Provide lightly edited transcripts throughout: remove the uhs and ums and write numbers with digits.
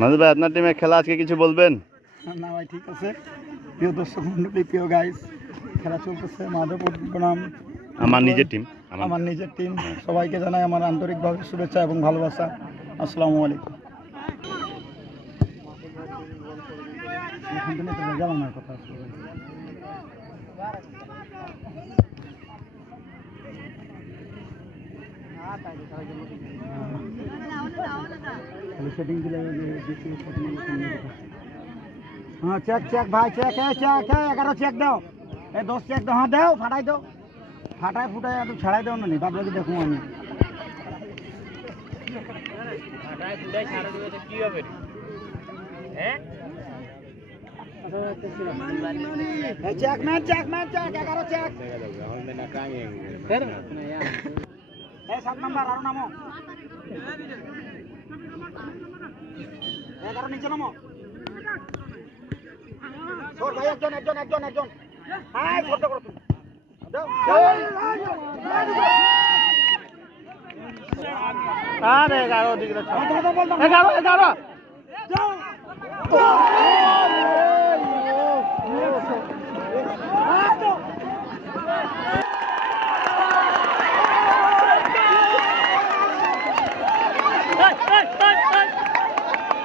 মাসুদ ভাই আপনার টিমে খেলা আজকে কিছু বলবেন? না ভাই ঠিক আছে, প্রিয় দর্শক মন্ডলী, প্রিয় গাইস, খেলা চলতেছে মাধবপুর বনাম আমার নিজের টিম। আমার নিজের টিম। সবাইকে জানাই আমার আন্তরিকভাবে শুভেচ্ছা এবং ভালোবাসা। আসসালামু আলাইকুম। জ্বালানোর কথা সেটিং দিলে হ্যাঁ চেক চেক ভাই চেক চেক 11 চেক দাও, 10 চেক দাও, হ্যাঁ দাও, ফাটাই দাও, ফাটায় ফুটায় একটু ছাড়াই দাও না নি বাদ বাকি দেখুন আমি check man check 11 check 7 number আর নামো 11 নিচে নামো সর ভাই একজন হ্যাঁ ছোট করো তুমি আরে 11 দিকে 11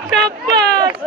Chapas!